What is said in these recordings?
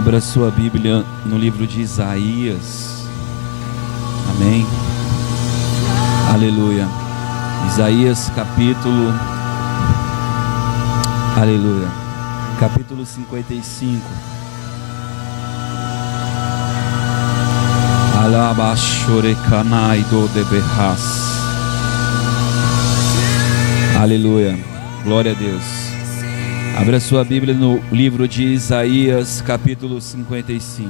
Abra sua Bíblia no livro de Isaías. Amém. Aleluia. Isaías capítulo 55. Aleluia. Glória a Deus. Abra sua Bíblia no livro de Isaías capítulo 55.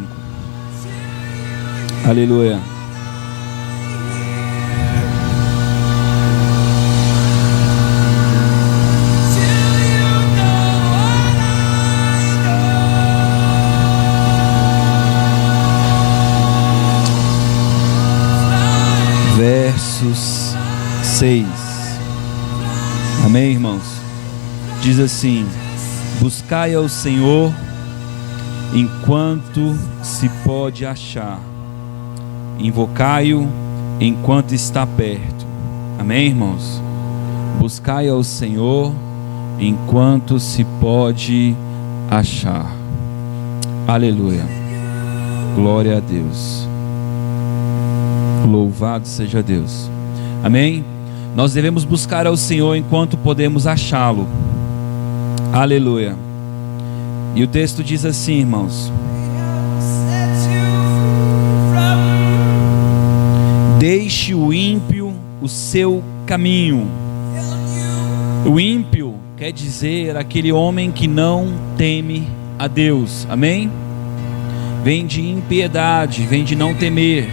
Aleluia. Versos 6. Amém, irmãos? Diz assim: buscai ao Senhor enquanto se pode achar, invocai-o enquanto está perto. Amém, irmãos? Buscai ao Senhor enquanto se pode achar. Aleluia. Glória a Deus. Louvado seja Deus. Amém? Nós devemos buscar ao Senhor enquanto podemos achá-lo. Aleluia. E o texto diz assim, irmãos: deixe o ímpio o seu caminho. O ímpio quer dizer aquele homem que não teme a Deus. Amém? Vem de impiedade, vem de não temer.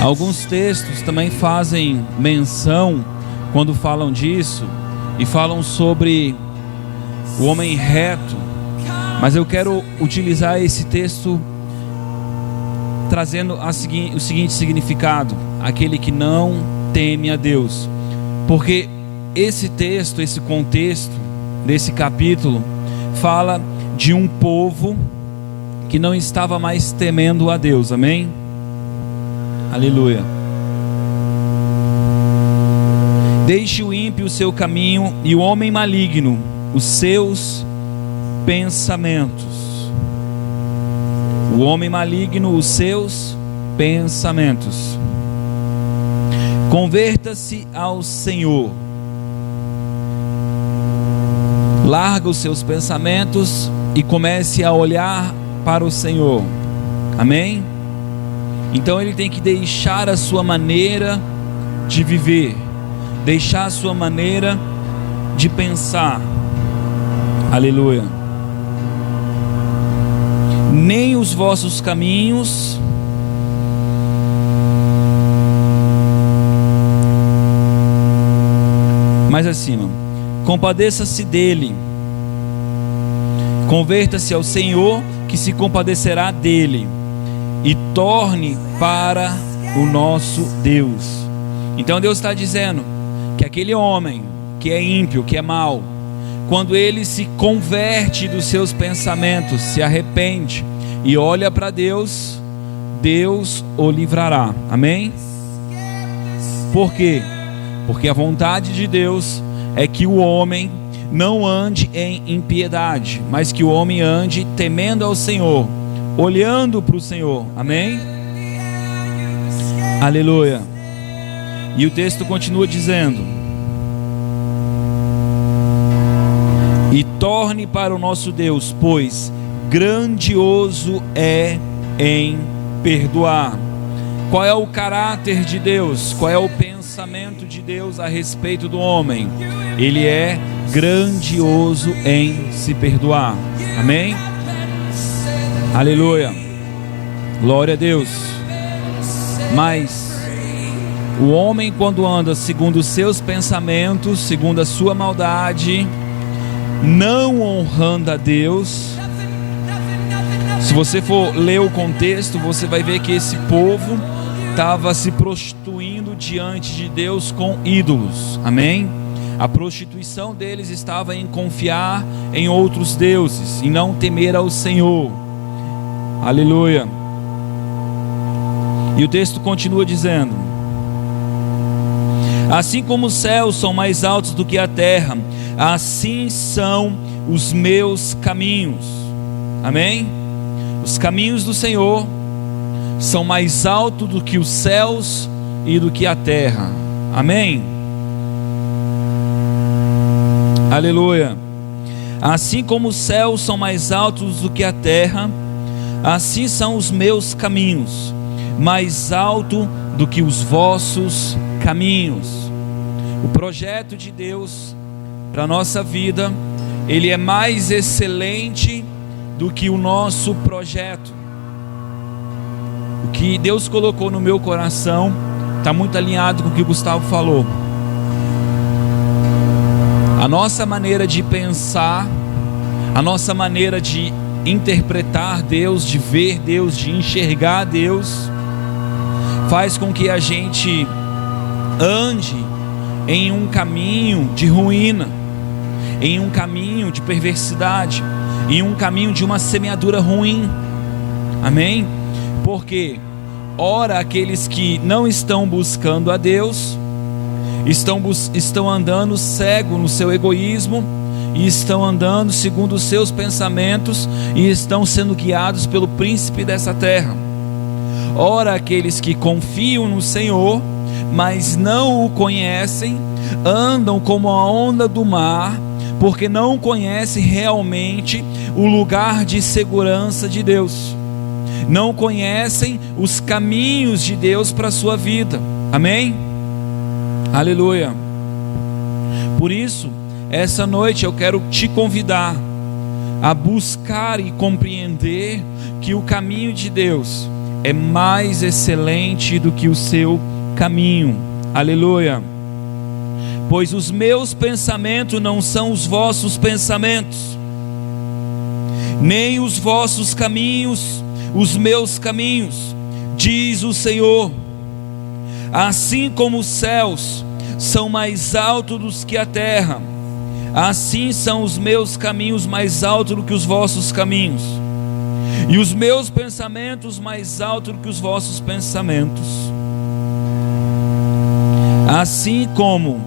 Alguns textos também fazem menção, quando falam disso, e falam sobre o homem reto. Mas eu quero utilizar esse texto trazendo o seguinte significado: aquele que não teme a Deus. Porque esse texto, esse contexto desse capítulo fala de um povo que não estava mais temendo a Deus. Amém? Aleluia. Deixe o ímpio o seu caminho e o homem maligno os seus pensamentos. O homem maligno os seus pensamentos. Converta-se ao Senhor. Larga os seus pensamentos e comece a olhar para o Senhor. Amém? Então ele tem que deixar a sua maneira de viver, deixar a sua maneira de pensar. Aleluia. Nem os vossos caminhos mais acima. Compadeça-se dele. Converta-se ao Senhor, que se compadecerá dele, e torne para o nosso Deus. Então Deus está dizendo que aquele homem que é ímpio, que é mau, quando ele se converte dos seus pensamentos, se arrepende e olha para Deus, Deus o livrará. Amém? Por quê? Porque a vontade de Deus é que o homem não ande em impiedade, mas que o homem ande temendo ao Senhor, olhando para o Senhor. Amém? Aleluia. E o texto continua dizendo: e torne para o nosso Deus, pois grandioso é em perdoar. Qual é o caráter de Deus? Qual é o pensamento de Deus a respeito do homem? Ele é grandioso em se perdoar. Amém? Aleluia. Glória a Deus. Mas o homem, quando anda segundo os seus pensamentos, segundo a sua maldade, não honrando a Deus, se você for ler o contexto, você vai ver que esse povo estava se prostituindo diante de Deus com ídolos. Amém? A prostituição deles estava em confiar em outros deuses, em não temer ao Senhor. Aleluia. E o texto continua dizendo: assim como os céus são mais altos do que a terra, assim são os meus caminhos. Amém? Os caminhos do Senhor são mais altos do que os céus e do que a terra. Amém? Aleluia. Assim como os céus são mais altos do que a terra, assim são os meus caminhos, mais alto do que os vossos caminhos. O projeto de Deus para a nossa vida, ele é mais excelente do que o nosso projeto. O que Deus colocou no meu coração está muito alinhado com o que o Gustavo falou. A nossa maneira de pensar, a nossa maneira de interpretar Deus, de ver Deus, de enxergar Deus, faz com que a gente ande em um caminho de ruína, em um caminho de perversidade, em um caminho de uma semeadura ruim. Amém? Porque ora aqueles que não estão buscando a Deus estão andando cego no seu egoísmo, e estão andando segundo os seus pensamentos, e estão sendo guiados pelo príncipe dessa terra. Ora aqueles que confiam no Senhor, mas não o conhecem, andam como a onda do mar, porque não conhecem realmente o lugar de segurança de Deus, não conhecem os caminhos de Deus para a sua vida. Amém? Aleluia. Por isso, essa noite eu quero te convidar a buscar e compreender que o caminho de Deus é mais excelente do que o seu caminho. Aleluia. Pois os meus pensamentos não são os vossos pensamentos, nem os vossos caminhos os meus caminhos, diz o Senhor. Assim como os céus são mais altos do que a terra, assim são os meus caminhos mais altos do que os vossos caminhos, e os meus pensamentos mais altos do que os vossos pensamentos. Assim como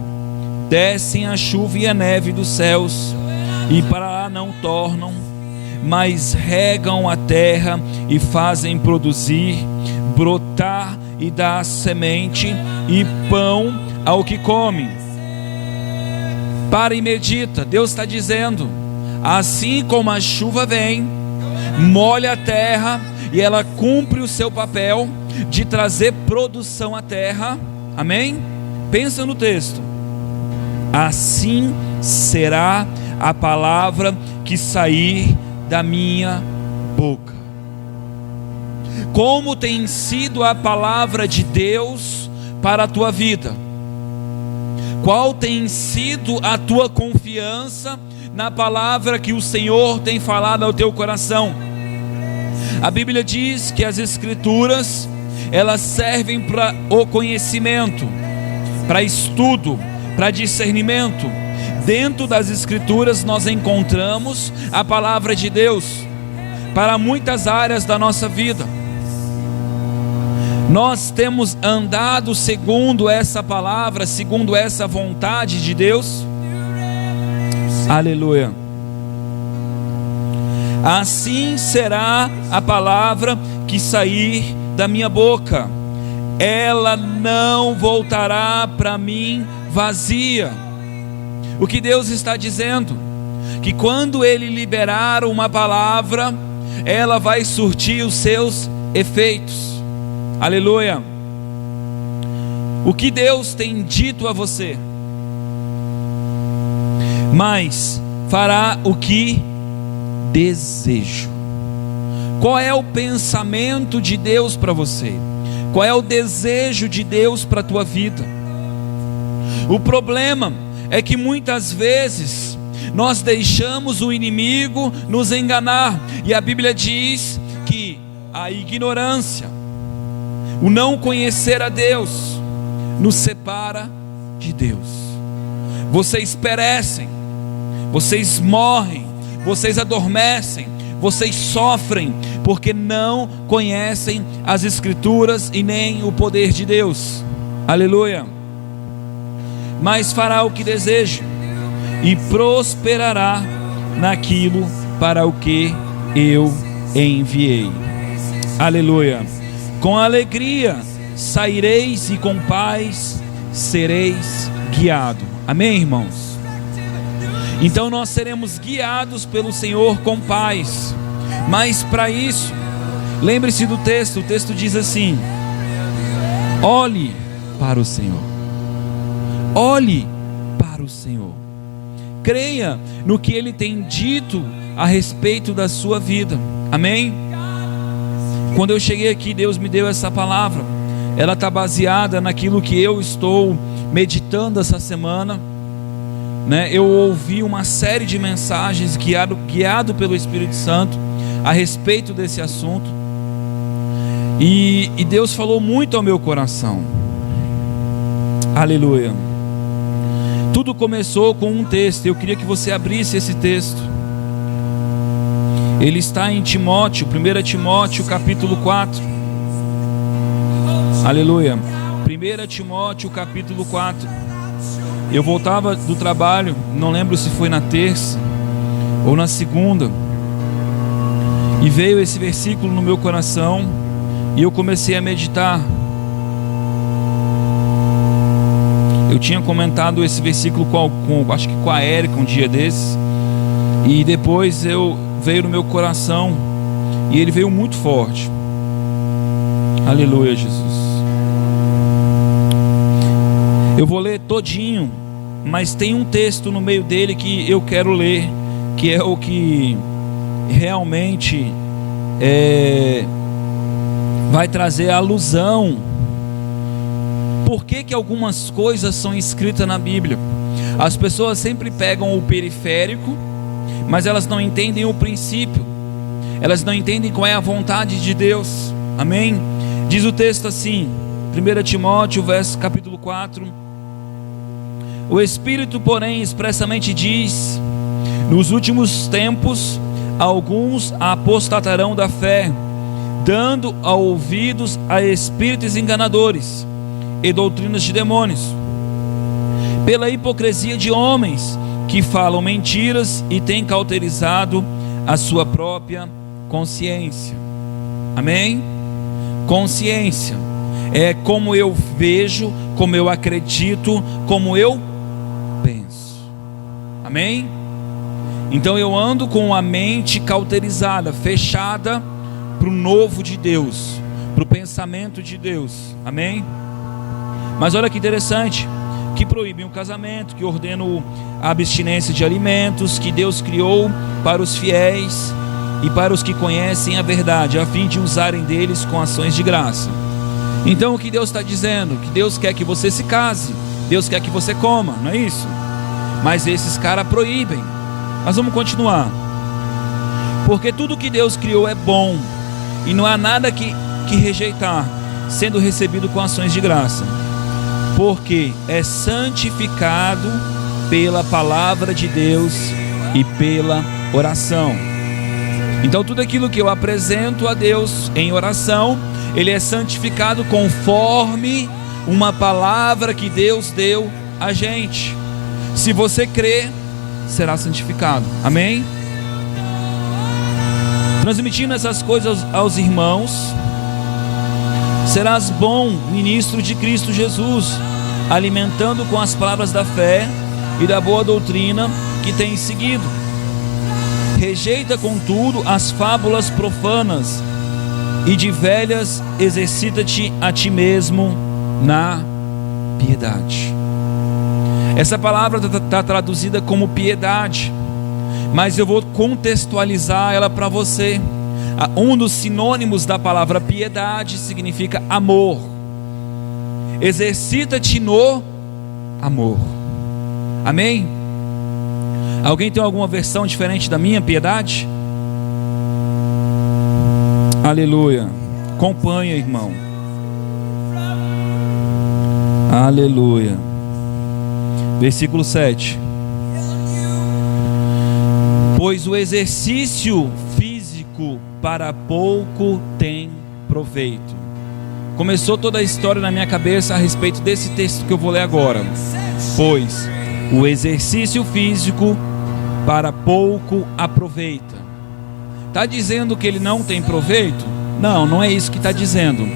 descem a chuva e a neve dos céus, e para lá não tornam, mas regam a terra e fazem produzir, brotar e dar semente e pão ao que come. Para e medita. Deus está dizendo: assim como a chuva vem, molha a terra e ela cumpre o seu papel de trazer produção à terra. Amém? Pensa no texto. Assim será a palavra que sair da minha boca. Como tem sido a palavra de Deus para a tua vida? Qual tem sido a tua confiança na palavra que o Senhor tem falado ao teu coração? A Bíblia diz que as Escrituras, elas servem para o conhecimento, para estudo, para discernimento. Dentro das Escrituras nós encontramos a palavra de Deus para muitas áreas da nossa vida. Nós temos andado segundo essa palavra, segundo essa vontade de Deus. Aleluia. Assim será a palavra que sair da minha boca, ela não voltará para mim vazia. O que Deus está dizendo? Que quando Ele liberar uma palavra, ela vai surtir os seus efeitos. Aleluia. O que Deus tem dito a você? Mas fará o que desejo. Qual é o pensamento de Deus para você? Qual é o desejo de Deus para a tua vida? O problema é que muitas vezes nós deixamos o inimigo nos enganar, e a Bíblia diz que a ignorância, o não conhecer a Deus, nos separa de Deus. Vocês perecem, vocês morrem, vocês adormecem, vocês sofrem, porque não conhecem as Escrituras e nem o poder de Deus. Aleluia. Mas fará o que deseja, e prosperará naquilo para o que eu enviei. Aleluia. Com alegria saireis e com paz sereis guiados. Amém, irmãos? Então nós seremos guiados pelo Senhor com paz. Mas para isso, lembre-se do texto. O texto diz assim: olhe para o Senhor. Olhe para o Senhor. Creia no que Ele tem dito a respeito da sua vida. Amém? Quando eu cheguei aqui, Deus me deu essa palavra. Ela está baseada naquilo que eu estou meditando essa semana, né? Eu ouvi uma série de mensagens guiado pelo Espírito Santo a respeito desse assunto. E Deus falou muito ao meu coração. Aleluia. Tudo começou com um texto. Eu queria que você abrisse esse texto. Ele está em Timóteo, 1 Timóteo capítulo 4. Aleluia. 1 Timóteo capítulo 4. Eu voltava do trabalho, não lembro se foi na terça ou na segunda, e veio esse versículo no meu coração, e eu comecei a meditar. Eu tinha comentado esse versículo acho que com a Érica um dia desses, e depois veio no meu coração, e ele veio muito forte. Aleluia, Jesus. Eu vou ler todinho, mas tem um texto no meio dele que eu quero ler, que é o que realmente vai trazer a alusão. Por que algumas coisas são escritas na Bíblia? As pessoas sempre pegam o periférico, mas elas não entendem o princípio. Elas não entendem qual é a vontade de Deus. Amém? Diz o texto assim, 1 Timóteo, capítulo 4. O Espírito, porém, expressamente diz: nos últimos tempos, alguns apostatarão da fé, dando ouvidos a espíritos enganadores e doutrinas de demônios, pela hipocrisia de homens que falam mentiras e têm cauterizado a sua própria consciência. Amém? Consciência é como eu vejo, como eu acredito, como eu penso. Amém? Então eu ando com a mente cauterizada, fechada para o novo de Deus, para o pensamento de Deus. Amém? Mas olha que interessante, que proíbem o casamento, que ordenam a abstinência de alimentos que Deus criou para os fiéis e para os que conhecem a verdade, a fim de usarem deles com ações de graça. Então o que Deus está dizendo? Que Deus quer que você se case, Deus quer que você coma, não é isso? Mas esses caras proíbem. Mas vamos continuar. Porque tudo que Deus criou é bom, e não há nada que rejeitar, sendo recebido com ações de graça, porque é santificado pela palavra de Deus e pela oração. Então tudo aquilo que eu apresento a Deus em oração, ele é santificado conforme uma palavra que Deus deu a gente. Se você crer, será santificado. Amém? Transmitindo essas coisas aos irmãos, serás bom ministro de Cristo Jesus, alimentando com as palavras da fé e da boa doutrina que tens seguido. Rejeita, contudo, as fábulas profanas, e de velhas exercita-te a ti mesmo na piedade. Essa palavra está traduzida como piedade, mas eu vou contextualizar ela para você. Um dos sinônimos da palavra piedade significa amor. Exercita-te no amor. Amém? Alguém tem alguma versão diferente da minha piedade? Aleluia. Acompanha, irmão. Aleluia. Versículo 7. Pois o exercício físico para pouco tem proveito. Começou toda a história na minha cabeça a respeito desse texto que eu vou ler agora. Pois o exercício físico para pouco aproveita. Está dizendo que ele não tem proveito? Não, não é isso que está dizendo.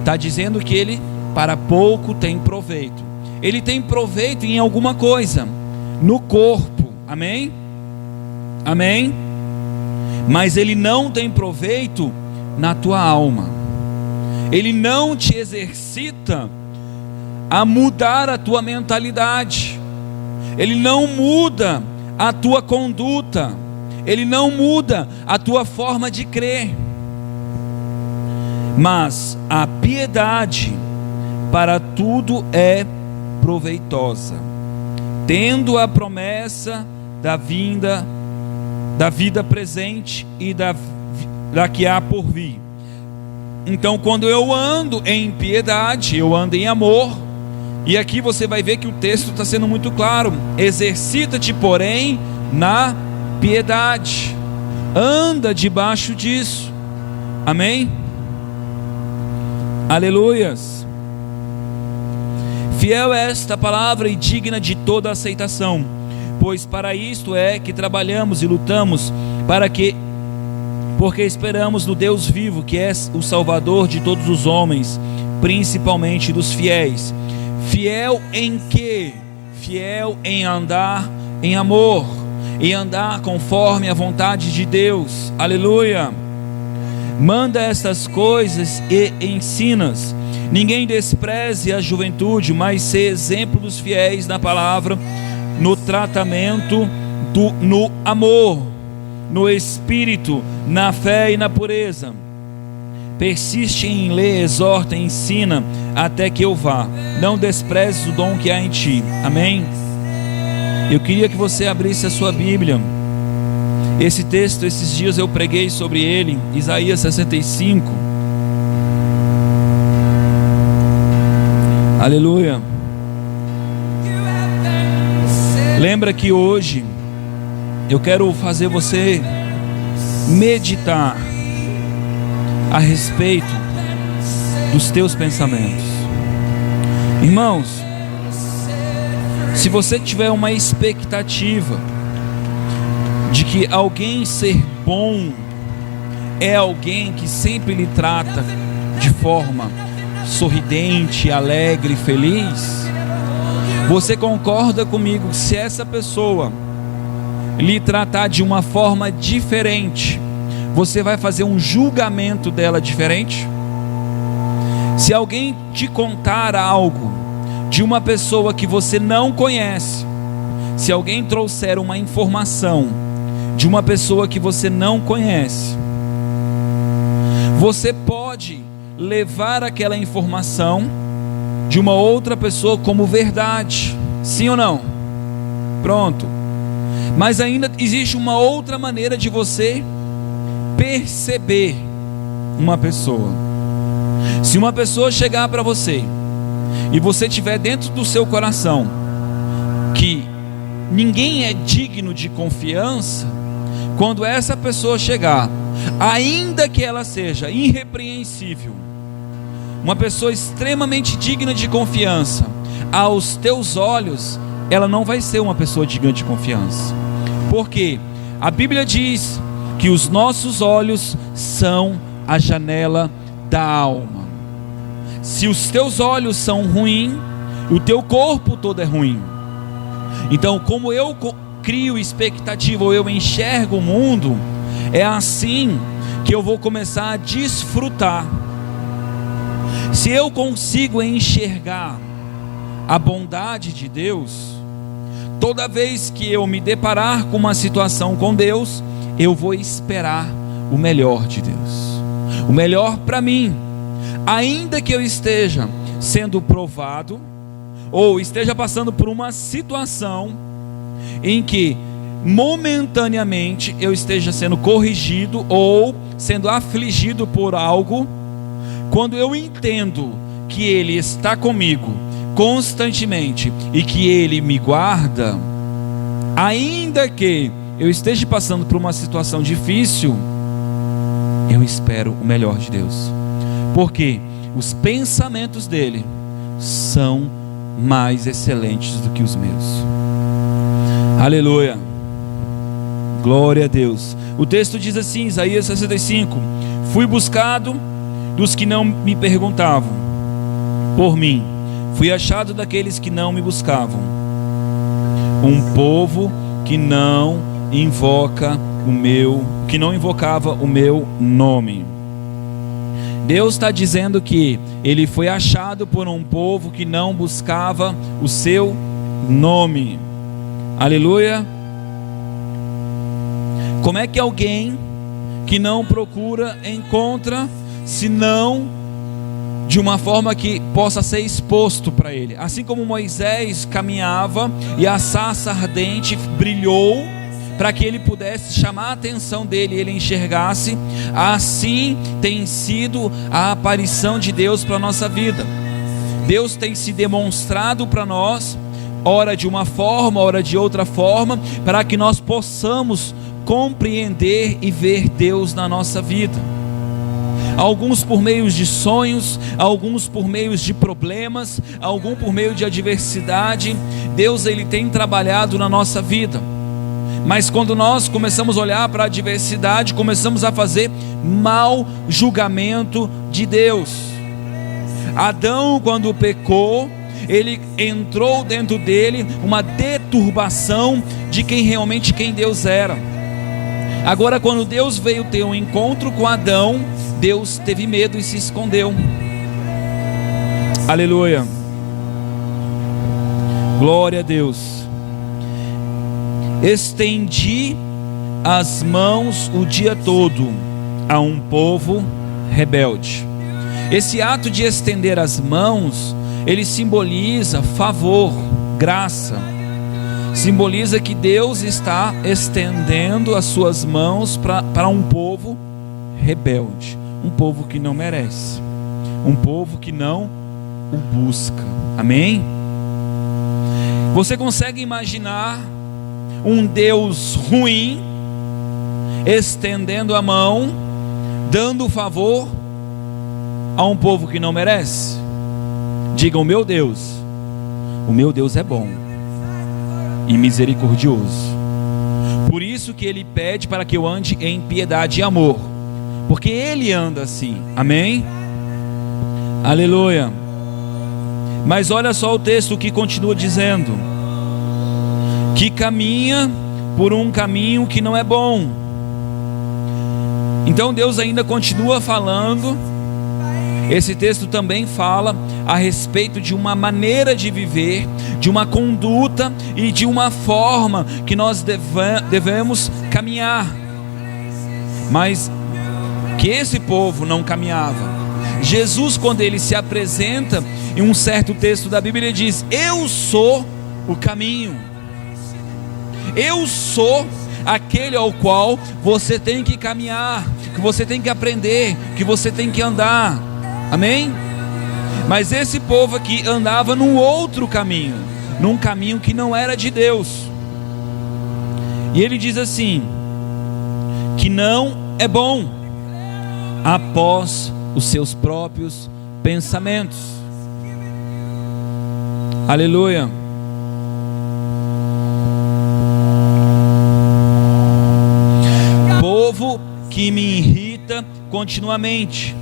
Está dizendo que ele para pouco tem proveito. Ele tem proveito em alguma coisa, no corpo, amém? Amém? Mas ele não tem proveito na tua alma. Ele não te exercita a mudar a tua mentalidade. Ele não muda a tua conduta. Ele não muda a tua forma de crer. Mas a piedade para tudo é proveitosa, tendo a promessa da vinda, da vida presente e da que há por vir. Então, quando eu ando em piedade, eu ando em amor. E aqui você vai ver que o texto está sendo muito claro: exercita-te, porém, na piedade. Anda debaixo disso. Amém? Aleluias. Fiel é esta palavra e digna de toda aceitação, pois para isto é que trabalhamos e lutamos, porque esperamos no Deus vivo, que é o Salvador de todos os homens, principalmente dos fiéis. Fiel em quê? Fiel em andar em amor, em andar conforme a vontade de Deus. Aleluia. Manda estas coisas e ensinas. Ninguém despreze a juventude, mas sê exemplo dos fiéis na palavra, no tratamento, no amor, no espírito, na fé e na pureza. Persiste em ler, exorta, ensina, até que eu vá. Não desprezes o dom que há em ti. Amém? Eu queria que você abrisse a sua Bíblia. Esse texto, esses dias eu preguei sobre ele, Isaías 65. Aleluia. Lembra que hoje eu quero fazer você meditar a respeito dos teus pensamentos. Irmãos, se você tiver uma expectativa de que alguém ser bom é alguém que sempre lhe trata de forma sorridente, alegre, feliz, você concorda comigo que se essa pessoa lhe tratar de uma forma diferente, você vai fazer um julgamento dela diferente? Se alguém te contar algo de uma pessoa que você não conhece, se alguém trouxer uma informação de uma pessoa que você não conhece, você pode levar aquela informação de uma outra pessoa como verdade, sim ou não? Pronto. Mas ainda existe uma outra maneira de você perceber uma pessoa. Se uma pessoa chegar para você e você tiver dentro do seu coração que ninguém é digno de confiança, quando essa pessoa chegar, ainda que ela seja irrepreensível, uma pessoa extremamente digna de confiança, aos teus olhos, ela não vai ser uma pessoa digna de confiança. Porque a Bíblia diz que os nossos olhos são a janela da alma. Se os teus olhos são ruins, o teu corpo todo é ruim. Então, como eu crio expectativa, ou eu enxergo o mundo, é assim que eu vou começar a desfrutar. Se eu consigo enxergar a bondade de Deus, toda vez que eu me deparar com uma situação com Deus, eu vou esperar o melhor de Deus, o melhor para mim, ainda que eu esteja sendo provado, ou esteja passando por uma situação em que momentaneamente eu esteja sendo corrigido ou sendo afligido por algo. Quando eu entendo que Ele está comigo constantemente e que Ele me guarda, ainda que eu esteja passando por uma situação difícil, eu espero o melhor de Deus, porque os pensamentos dele são mais excelentes do que os meus. Aleluia. Glória a Deus. O texto diz assim, Isaías 65: fui buscado dos que não me perguntavam por mim, fui achado daqueles que não me buscavam. Um povo que não invocava o meu nome. Deus está dizendo que Ele foi achado por um povo que não buscava o seu nome. Aleluia. Como é que alguém que não procura encontra, senão de uma forma que possa ser exposto para ele? Assim como Moisés caminhava e a sarça ardente brilhou para que ele pudesse chamar a atenção dele e ele enxergasse, assim tem sido a aparição de Deus para a nossa vida. Deus tem se demonstrado para nós, ora de uma forma, ora de outra forma, para que nós possamos compreender e ver Deus na nossa vida. Alguns por meio de sonhos, alguns por meio de problemas, alguns por meio de adversidade. Deus, Ele tem trabalhado na nossa vida. Mas quando nós começamos a olhar para a adversidade, começamos a fazer mau julgamento de Deus. Adão, quando pecou, ele entrou dentro dele uma deturbação de quem Deus era. Agora, quando Deus veio ter um encontro com Adão, Deus teve medo e se escondeu. Aleluia. Glória a Deus. Estendi as mãos o dia todo a um povo rebelde. Esse ato de estender as mãos, ele simboliza favor, graça. Simboliza que Deus está estendendo as suas mãos para um povo rebelde, um povo que não merece, um povo que não o busca. Amém? Você consegue imaginar um Deus ruim estendendo a mão, dando favor a um povo que não merece? Diga: o meu Deus é bom e misericordioso. Por isso que Ele pede para que eu ande em piedade e amor, porque Ele anda assim. Amém? Aleluia. Mas olha só o texto que continua dizendo: que caminha por um caminho que não é bom. Então Deus ainda continua falando. Esse texto também fala a respeito de uma maneira de viver, de uma conduta e de uma forma que nós devemos caminhar. Mas que esse povo não caminhava. Jesus, quando Ele se apresenta em um certo texto da Bíblia, Ele diz: eu sou o caminho, eu sou aquele ao qual você tem que caminhar, que você tem que aprender, que você tem que andar. Amém? Mas esse povo aqui andava num outro caminho, num caminho que não era de Deus. E Ele diz assim: que não é bom após os seus próprios pensamentos. Aleluia. Povo que me irrita continuamente,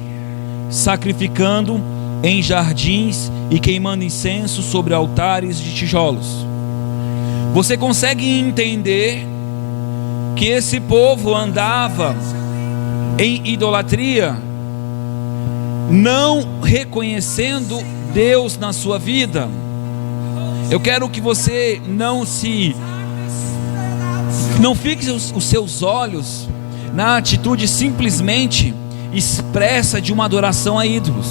sacrificando em jardins e queimando incenso sobre altares de tijolos. Você consegue entender que esse povo andava em idolatria, não reconhecendo Deus na sua vida? Eu quero que você não fixe os seus olhos na atitude simplesmente expressa de uma adoração a ídolos,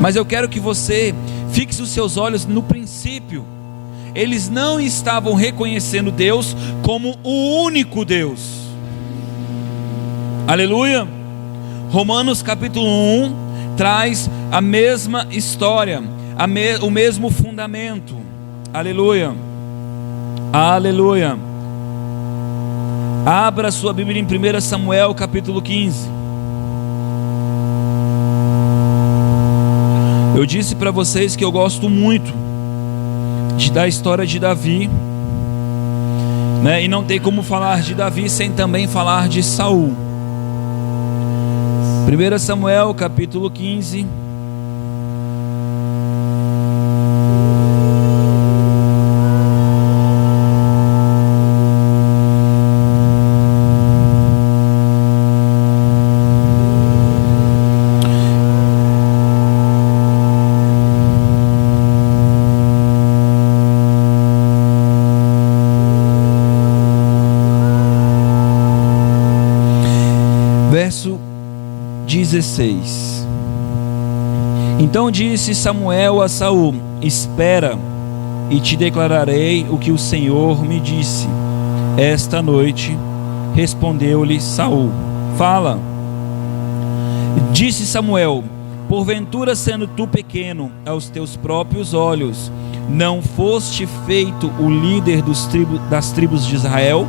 mas eu quero que você fixe os seus olhos no princípio. Eles não estavam reconhecendo Deus como o único Deus. Aleluia. Romanos capítulo 1 traz a mesma história, o mesmo fundamento. Aleluia. Aleluia. Abra sua Bíblia em 1 Samuel capítulo 15. Eu disse para vocês que eu gosto muito da história de Davi, né? E não tem como falar de Davi sem também falar de Saul. 1 Samuel capítulo 15. Verso 16. Então disse Samuel a Saul: espera, e te declararei o que o Senhor me disse esta noite. Respondeu-lhe Saul: fala. Disse Samuel: porventura, sendo tu pequeno aos teus próprios olhos, não foste feito o líder das tribos de Israel?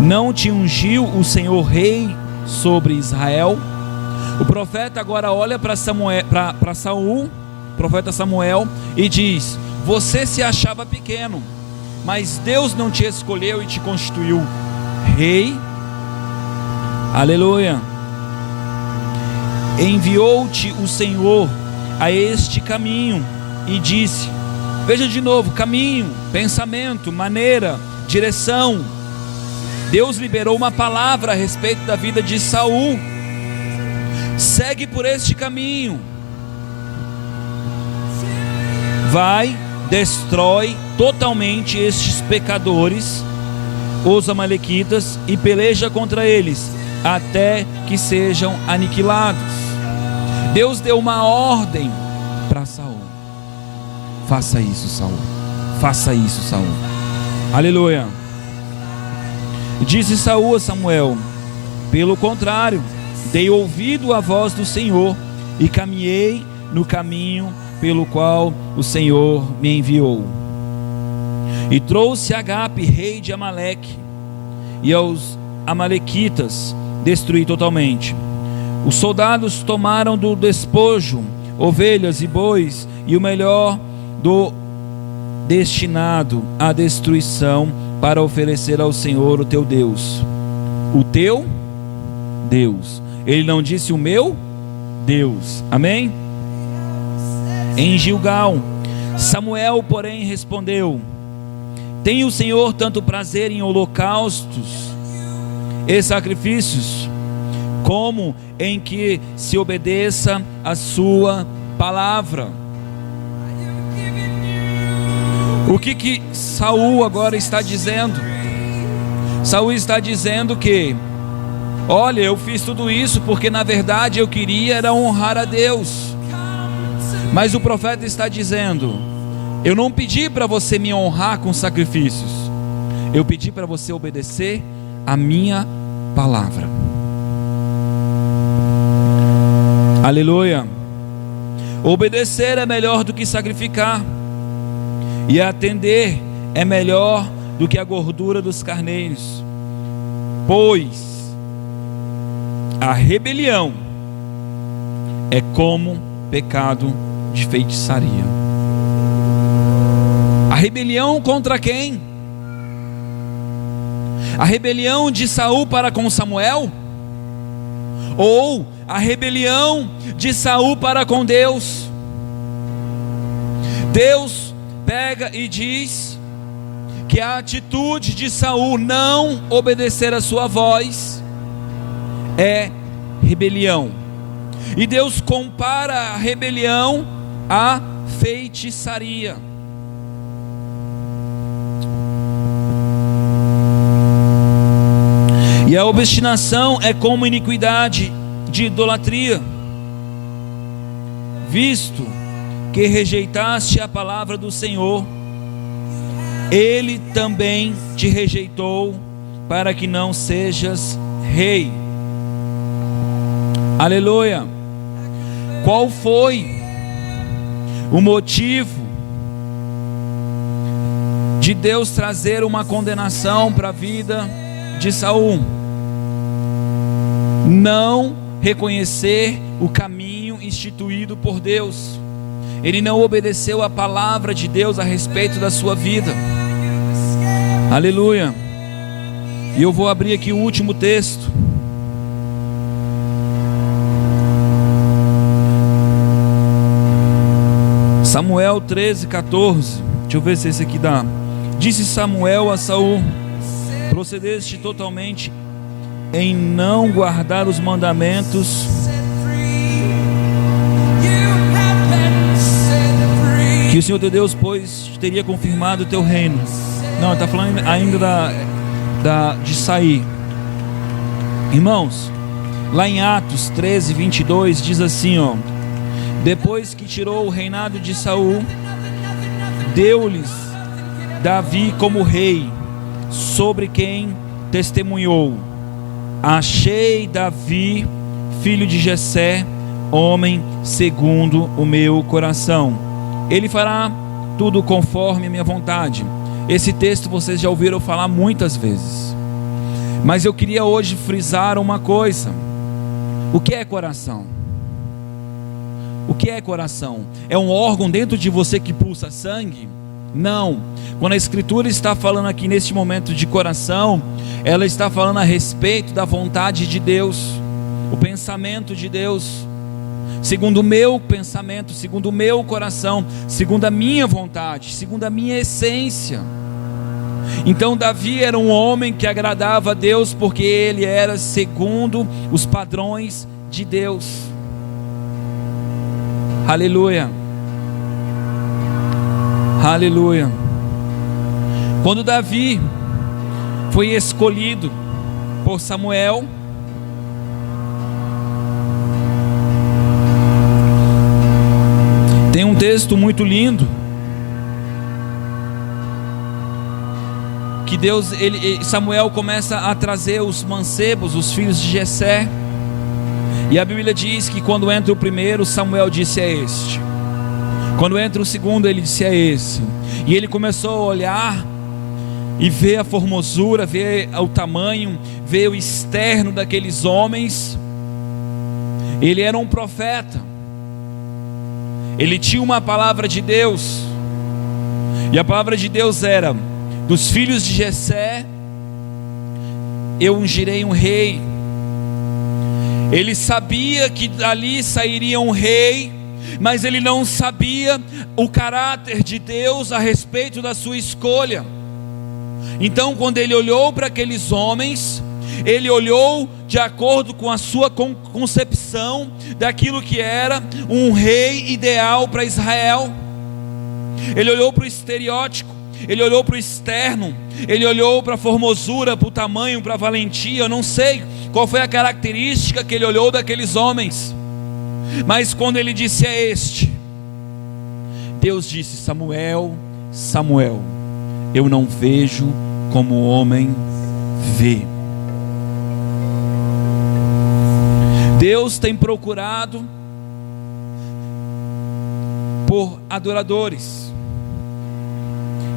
Não te ungiu o Senhor rei sobre Israel? O profeta agora olha para Saul, profeta Samuel, e diz: você se achava pequeno, mas Deus não te escolheu e te constituiu rei. Aleluia. Enviou-te o Senhor a este caminho e disse, veja de novo, caminho, pensamento, maneira, direção. Deus liberou uma palavra a respeito da vida de Saul. Segue por este caminho. Vai, destrói totalmente estes pecadores, os amalequitas, e peleja contra eles, até que sejam aniquilados. Deus deu uma ordem para Saul. Faça isso, Saul. Faça isso, Saul. Aleluia. Disse Saul a Samuel: pelo contrário, dei ouvido à voz do Senhor e caminhei no caminho pelo qual o Senhor me enviou. E trouxe Agape, rei de Amaleque, e aos amalequitas destruí totalmente. Os soldados tomaram do despojo ovelhas e bois, e o melhor do destinado à destruição, para oferecer ao Senhor o teu Deus. O teu Deus. Ele não disse o meu Deus. Amém? Em Gilgal, Samuel, porém, respondeu: tem o Senhor tanto prazer em holocaustos e sacrifícios, como em que se obedeça a sua palavra. O que Saul agora está dizendo? Saul está dizendo que, olha, eu fiz tudo isso porque na verdade eu queria era honrar a Deus. Mas o profeta está dizendo: eu não pedi para você me honrar com sacrifícios, eu pedi para você obedecer a minha palavra. Aleluia. Obedecer é melhor do que sacrificar, e atender é melhor do que a gordura dos carneiros, pois a rebelião é como pecado de feitiçaria. A rebelião contra quem? A rebelião de Saul para com Samuel? Ou a rebelião de Saul para com Deus? Deus pega e diz que a atitude de Saul não obedecer a sua voz é rebelião. E Deus compara a rebelião à feitiçaria. E a obstinação é como iniquidade de idolatria, visto que rejeitaste a palavra do Senhor, Ele também te rejeitou, para que não sejas rei. Aleluia. Qual foi o motivo de Deus trazer uma condenação para a vida de Saul? Não reconhecer o caminho instituído por Deus. Ele não obedeceu a palavra de Deus a respeito da sua vida. Aleluia. E eu vou abrir aqui o último texto. Samuel 13:14. Deixa eu ver se esse aqui dá. Disse Samuel a Saul: procedeste totalmente em não guardar os mandamentos que o Senhor teu Deus, pois, teria confirmado o teu reino. Não, está falando ainda de sair. Irmãos, lá em Atos 13:22 diz assim, ó: depois que tirou o reinado de Saul, deu-lhes Davi como rei, sobre quem testemunhou: achei Davi, filho de Jessé, homem segundo o meu coração. Ele fará tudo conforme a minha vontade. Esse texto vocês já ouviram falar muitas vezes, mas eu queria hoje frisar uma coisa. O que é coração? O que é coração? É um órgão dentro de você que pulsa sangue? Não. Quando a Escritura está falando aqui neste momento de coração, ela está falando a respeito da vontade de Deus, o pensamento de Deus, segundo o meu pensamento, segundo o meu coração, segundo a minha vontade, segundo a minha essência. Então Davi era um homem que agradava a Deus, porque ele era segundo os padrões de Deus. Aleluia, aleluia. Quando Davi foi escolhido por Samuel, tem um texto muito lindo que Samuel começa a trazer os mancebos, os filhos de Jessé. E a Bíblia diz que quando entra o primeiro, Samuel disse: é este. Quando entra o segundo, ele disse: é esse. E ele começou a olhar e ver a formosura, ver o tamanho, ver o externo daqueles homens. Ele era um profeta, ele tinha uma palavra de Deus, e a palavra de Deus era: dos filhos de Jessé eu ungirei um rei. Ele sabia que dali sairia um rei, mas ele não sabia o caráter de Deus a respeito da sua escolha. Então, quando ele olhou para aqueles homens, ele olhou de acordo com a sua concepção daquilo que era um rei ideal para Israel. Ele olhou para o estereótipo, ele olhou para o externo, ele olhou para a formosura, para o tamanho, para a valentia. Eu não sei qual foi a característica que ele olhou daqueles homens, mas quando ele disse: é este, Deus disse: Samuel, Samuel, eu não vejo como o homem vê. Deus tem procurado por adoradores.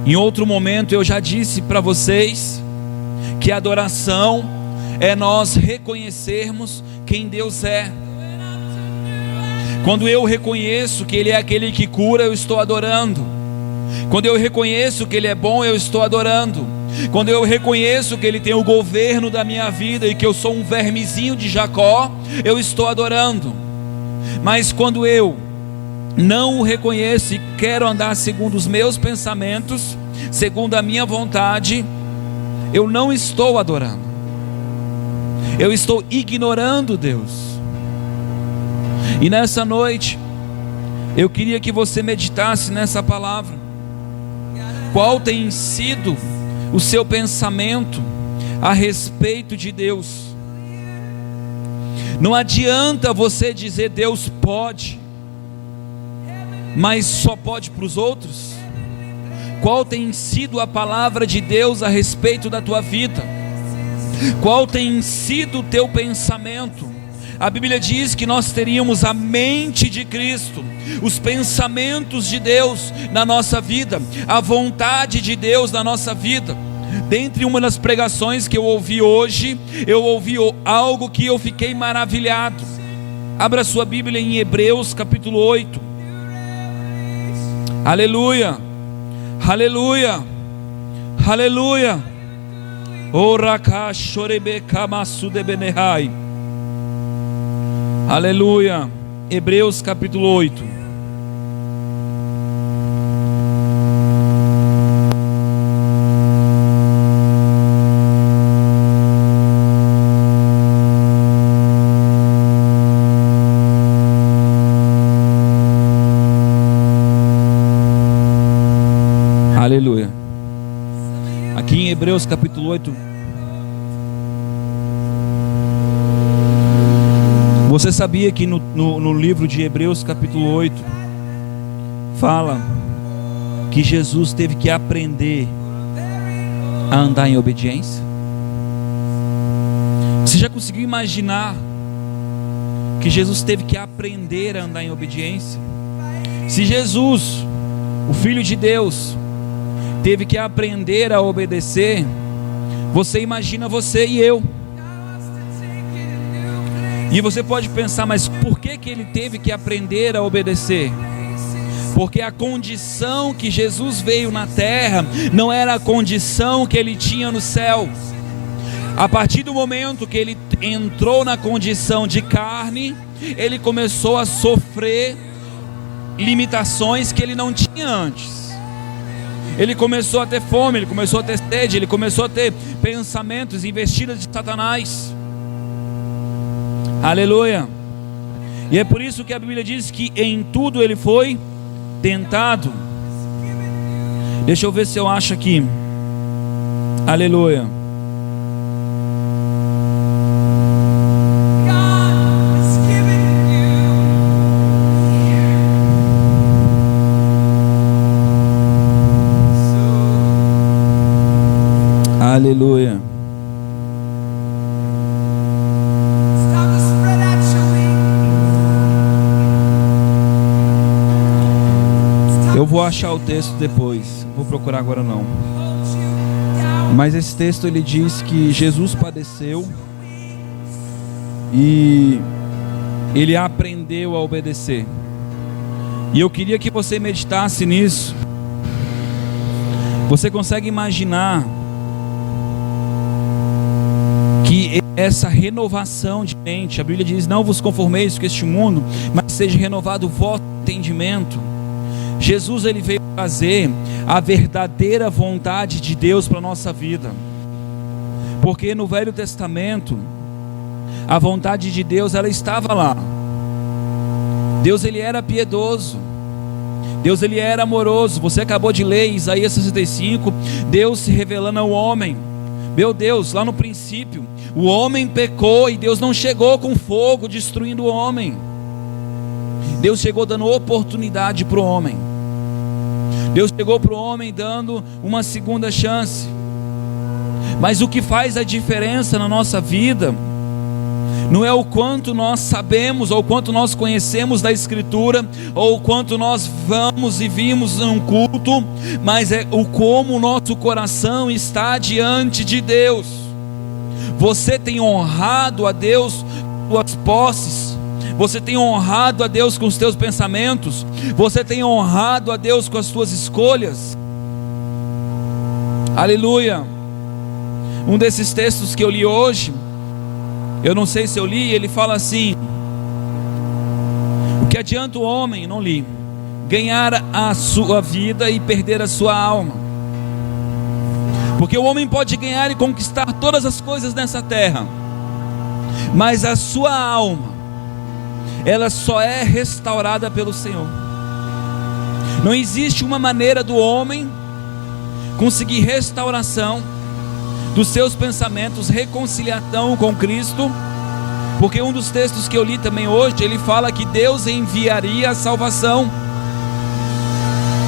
Em outro momento eu já disse para vocês que a adoração é nós reconhecermos quem Deus é. Quando eu reconheço que Ele é aquele que cura, eu estou adorando. Quando eu reconheço que Ele é bom, eu estou adorando. Quando eu reconheço que Ele tem o governo da minha vida e que eu sou um vermezinho de Jacó, eu estou adorando. Mas quando eu não o reconheço e quero andar segundo os meus pensamentos, segundo a minha vontade, eu não estou adorando, eu estou ignorando Deus. E nessa noite eu queria que você meditasse nessa palavra. Qual tem sido o seu pensamento a respeito de Deus? Não adianta você dizer Deus pode, mas só pode para os outros. Qual tem sido a palavra de Deus a respeito da tua vida? Qual tem sido o teu pensamento? A Bíblia diz que nós teríamos a mente de Cristo, os pensamentos de Deus na nossa vida, a vontade de Deus na nossa vida. Dentre uma das pregações que eu ouvi hoje, eu ouvi algo que eu fiquei maravilhado. Abra sua Bíblia em Hebreus capítulo 8. Aleluia, aleluia, aleluia. Aleluia. Hebreus capítulo 8. Aleluia. Aqui em Hebreus capítulo 8, você sabia que no livro de Hebreus capítulo 8 fala que Jesus teve que aprender a andar em obediência? Você já conseguiu imaginar que Jesus teve que aprender a andar em obediência? Se Jesus, o Filho de Deus, teve que aprender a obedecer, você imagina você e eu. E você pode pensar, mas por que ele teve que aprender a obedecer? Porque a condição que Jesus veio na terra não era a condição que ele tinha no céu. A partir do momento que ele entrou na condição de carne, ele começou a sofrer limitações que ele não tinha antes. Ele começou a ter fome, ele começou a ter sede, ele começou a ter pensamentos, investidas de Satanás. Aleluia. E é por isso que a Bíblia diz que em tudo ele foi tentado. Deixa eu ver se eu acho aqui. Aleluia. Aleluia. Eu vou achar o texto depois, vou procurar agora não. Mas esse texto ele diz que Jesus padeceu e ele aprendeu a obedecer. E eu queria que você meditasse nisso. Você consegue imaginar que essa renovação de mente, a Bíblia diz: não vos conformeis com este mundo, mas seja renovado o vosso entendimento. Jesus ele veio trazer a verdadeira vontade de Deus para a nossa vida, porque no Velho Testamento a vontade de Deus ela estava lá. Deus ele era piedoso, Deus ele era amoroso. Você acabou de ler Isaías 65, Deus se revelando ao homem. Meu Deus, lá no princípio o homem pecou e Deus não chegou com fogo destruindo o homem. Deus chegou dando oportunidade para o homem. Deus chegou para o homem dando uma segunda chance. Mas o que faz a diferença na nossa vida não é o quanto nós sabemos, ou o quanto nós conhecemos da Escritura, ou o quanto nós vamos e vimos num culto, mas é o como o nosso coração está diante de Deus. Você tem honrado a Deus com suas posses? Você tem honrado a Deus com os teus pensamentos? Você tem honrado a Deus com as suas escolhas? Aleluia. Um desses textos que eu li hoje, eu não sei se eu li, ele fala assim: o que adianta o homem, não li, ganhar a sua vida e perder a sua alma? Porque o homem pode ganhar e conquistar todas as coisas nessa terra, mas a sua alma, ela só é restaurada pelo Senhor. Não existe uma maneira do homem conseguir restauração dos seus pensamentos, reconciliação com Cristo, porque um dos textos que eu li também hoje, ele fala que Deus enviaria a salvação.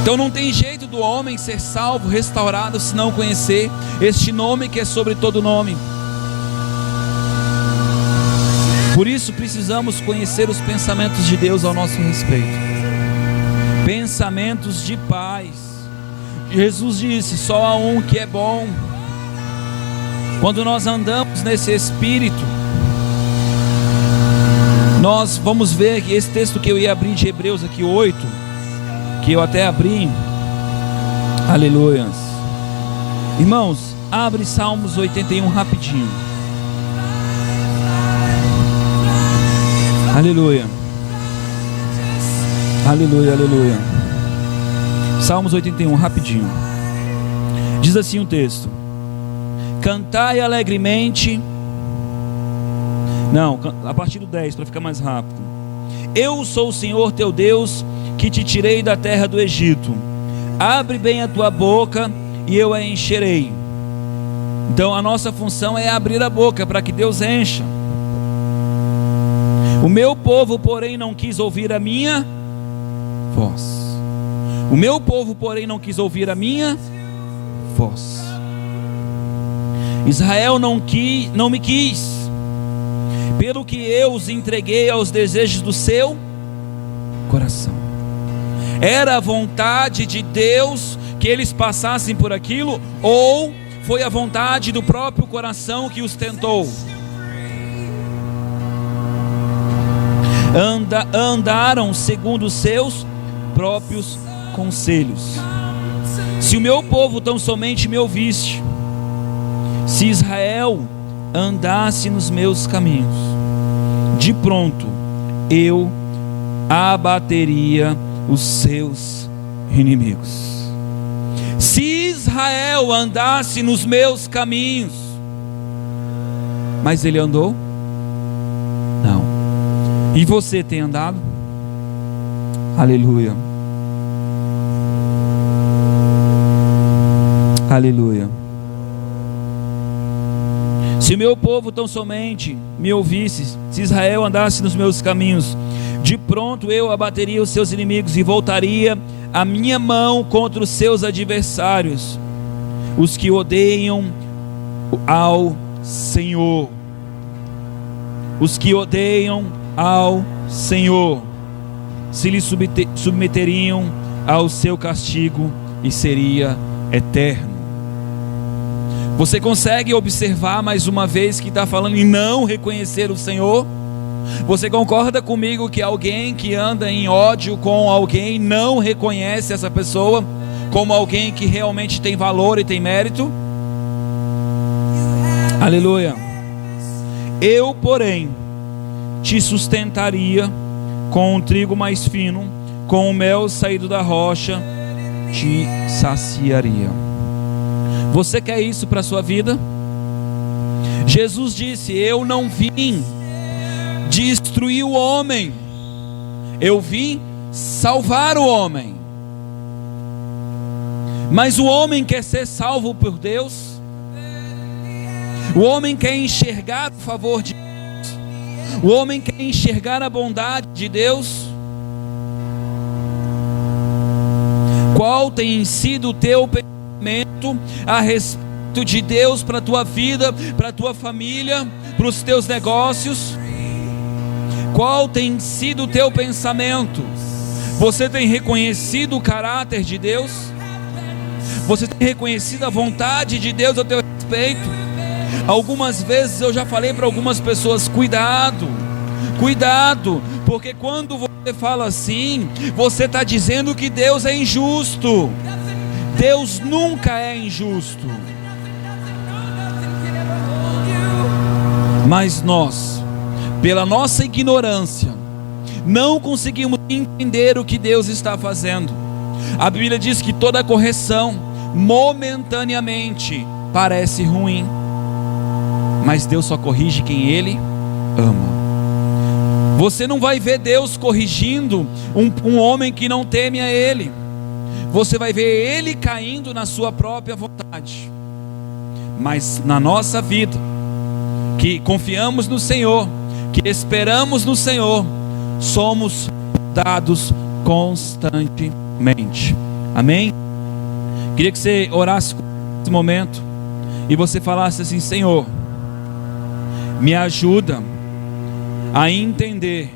Então não tem jeito do homem ser salvo, restaurado, se não conhecer este nome que é sobre todo nome. Por isso precisamos conhecer os pensamentos de Deus ao nosso respeito, pensamentos de paz. Jesus disse: só há um que é bom. Quando nós andamos nesse espírito, nós vamos ver que esse texto que eu ia abrir de Hebreus aqui 8, que eu até abri, aleluia. Irmãos, abre Salmos 81 rapidinho. Aleluia. Aleluia, aleluia. Salmos 81 rapidinho. Diz assim o texto: cantai alegremente. Não, a partir do 10, para ficar mais rápido. Eu sou o Senhor teu Deus, que te tirei da terra do Egito. Abre bem a tua boca e eu a encherei. Então a nossa função é abrir a boca para que Deus encha. O meu povo, porém, não quis ouvir a minha voz. O meu povo, porém, não quis ouvir a minha voz. Israel não me quis, pelo que eu os entreguei aos desejos do seu coração. Era a vontade de Deus que eles passassem por aquilo, ou foi a vontade do próprio coração que os tentou? Andaram segundo os seus próprios conselhos. Se o meu povo tão somente me ouvisse, se Israel andasse nos meus caminhos, de pronto eu abateria os seus inimigos. Se Israel andasse nos meus caminhos, mas ele andou? Não. E você tem andado? Aleluia. Aleluia. Se o meu povo tão somente me ouvisse, se Israel andasse nos meus caminhos, de pronto eu abateria os seus inimigos e voltaria a minha mão contra os seus adversários, os que odeiam ao Senhor. Os que odeiam ao Senhor se lhe submeteriam ao seu castigo e seria eterno. Você consegue observar mais uma vez que está falando em não reconhecer o Senhor? Você concorda comigo que alguém que anda em ódio com alguém não reconhece essa pessoa como alguém que realmente tem valor e tem mérito? Aleluia. Eu, porém, te sustentaria com o trigo mais fino, com o mel saído da rocha, te saciaria. Você quer isso para a sua vida? Jesus disse: eu não vim destruir o homem, eu vim salvar o homem. Mas o homem quer ser salvo por Deus? O homem quer enxergar o favor de Deus? O homem quer enxergar a bondade de Deus? Qual tem sido o teu pensamento a respeito de Deus para a tua vida, para a tua família, para os teus negócios? Qual tem sido o teu pensamento? Você tem reconhecido o caráter de Deus? Você tem reconhecido a vontade de Deus a teu respeito? Algumas vezes eu já falei para algumas pessoas: cuidado, cuidado, porque quando você fala assim, você está dizendo que Deus é injusto. Deus nunca é injusto. Mas nós, pela nossa ignorância, não conseguimos entender o que Deus está fazendo. A Bíblia diz que toda correção momentaneamente parece ruim, mas Deus só corrige quem Ele ama. Você não vai ver Deus corrigindo um homem que não teme a Ele. Você vai ver ele caindo na sua própria vontade. Mas na nossa vida, que confiamos no Senhor, que esperamos no Senhor, somos dados constantemente. Amém? Queria que você orasse nesse momento e você falasse assim: Senhor, me ajuda a entender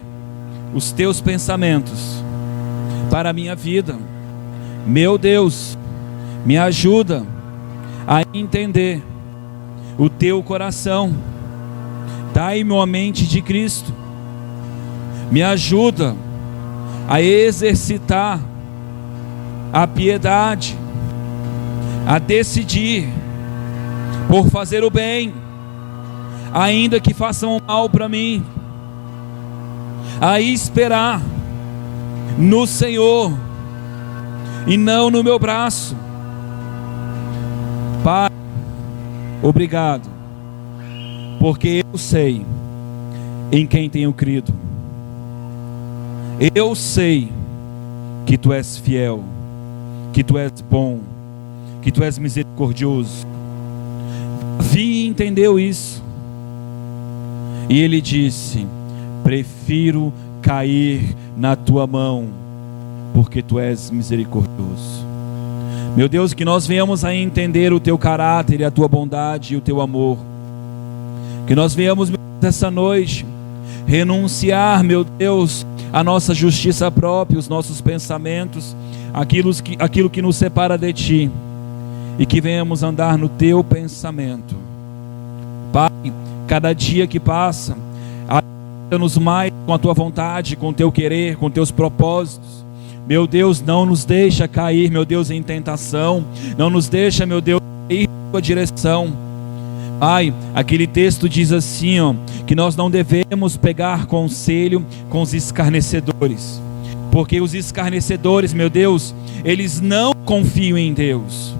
os teus pensamentos para a minha vida. Meu Deus, me ajuda a entender o teu coração. Dai-me uma mente de Cristo. Me ajuda a exercitar a piedade, a decidir por fazer o bem, ainda que façam mal para mim, a esperar no Senhor e não no meu braço. Pai, obrigado, porque eu sei em quem tenho crido. Eu sei que Tu és fiel, que Tu és bom, que Tu és misericordioso. Davi entendeu isso, e ele disse: prefiro cair na Tua mão, porque Tu és misericordioso. Meu Deus, que nós venhamos a entender o Teu caráter e a Tua bondade e o Teu amor. Que nós venhamos, meu Deus, essa noite renunciar, meu Deus, a nossa justiça própria, os nossos pensamentos, aquilo que nos separa de Ti, e que venhamos andar no Teu pensamento. Pai, cada dia que passa, ajuda-nos mais com a Tua vontade, com o Teu querer, com Teus propósitos. Meu Deus, não nos deixa cair, meu Deus, em tentação, não nos deixa, meu Deus, ir na Tua direção. Pai, aquele texto diz assim, que nós não devemos pegar conselho com os escarnecedores, porque os escarnecedores, meu Deus, eles não confiam em Deus,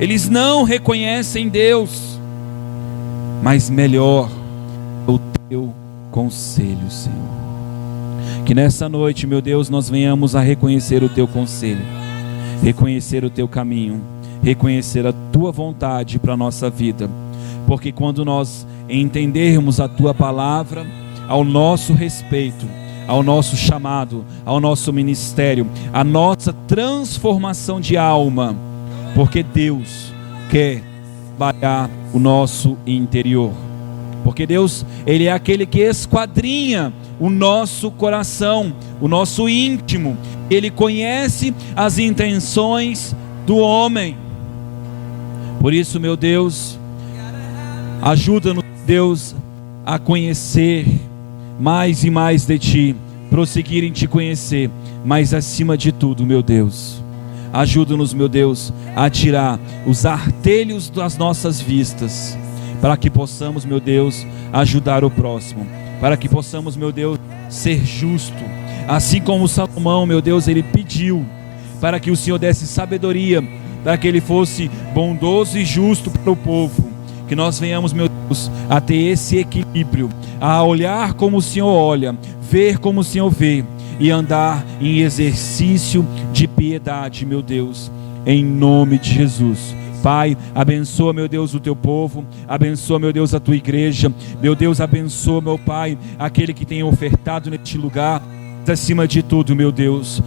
eles não reconhecem Deus, mas melhor o Teu conselho, Senhor. Que nessa noite, meu Deus, nós venhamos a reconhecer o Teu conselho, reconhecer o Teu caminho, reconhecer a Tua vontade para a nossa vida. Porque quando nós entendermos a Tua palavra ao nosso respeito, ao nosso chamado, ao nosso ministério, a nossa transformação de alma, porque Deus quer trabalhar o nosso interior, porque Deus, Ele é aquele que esquadrinha o nosso coração, o nosso íntimo. Ele conhece as intenções do homem. Por isso, meu Deus, ajuda-nos, Deus, a conhecer mais e mais de Ti, prosseguir em Te conhecer, mas acima de tudo, meu Deus, ajuda-nos, meu Deus, a tirar os artelhos das nossas vistas, para que possamos, meu Deus, ajudar o próximo, para que possamos, meu Deus, ser justo, assim como Salomão, meu Deus, ele pediu para que o Senhor desse sabedoria, para que ele fosse bondoso e justo para o povo. Que nós venhamos, meu Deus, a ter esse equilíbrio, a olhar como o Senhor olha, ver como o Senhor vê, e andar em exercício de piedade, meu Deus, em nome de Jesus. Pai, abençoa, meu Deus, o Teu povo, abençoa, meu Deus, a Tua igreja, meu Deus, abençoa, meu Pai, aquele que tem ofertado neste lugar, acima de tudo, meu Deus,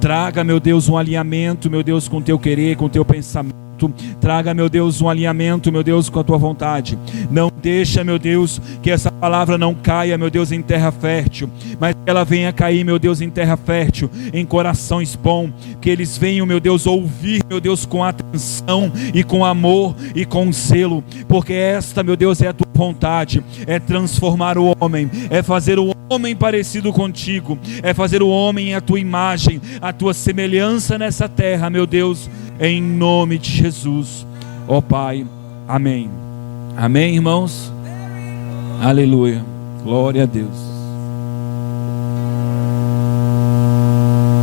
traga, meu Deus, um alinhamento, meu Deus, com o Teu querer, com o Teu pensamento. Traga, meu Deus, um alinhamento, meu Deus, com a Tua vontade. Não deixa, meu Deus, que essa palavra não caia, meu Deus, em terra fértil, mas que ela venha cair, meu Deus, em terra fértil, em corações bons, que eles venham, meu Deus, ouvir, meu Deus, com atenção e com amor e com zelo, porque esta, meu Deus, é a Tua vontade, é transformar o homem, é fazer o homem parecido contigo, é fazer o homem a Tua imagem, a Tua semelhança nessa terra, meu Deus, em nome de Jesus, ó Pai, amém. Amém, irmãos? Aleluia, glória a Deus.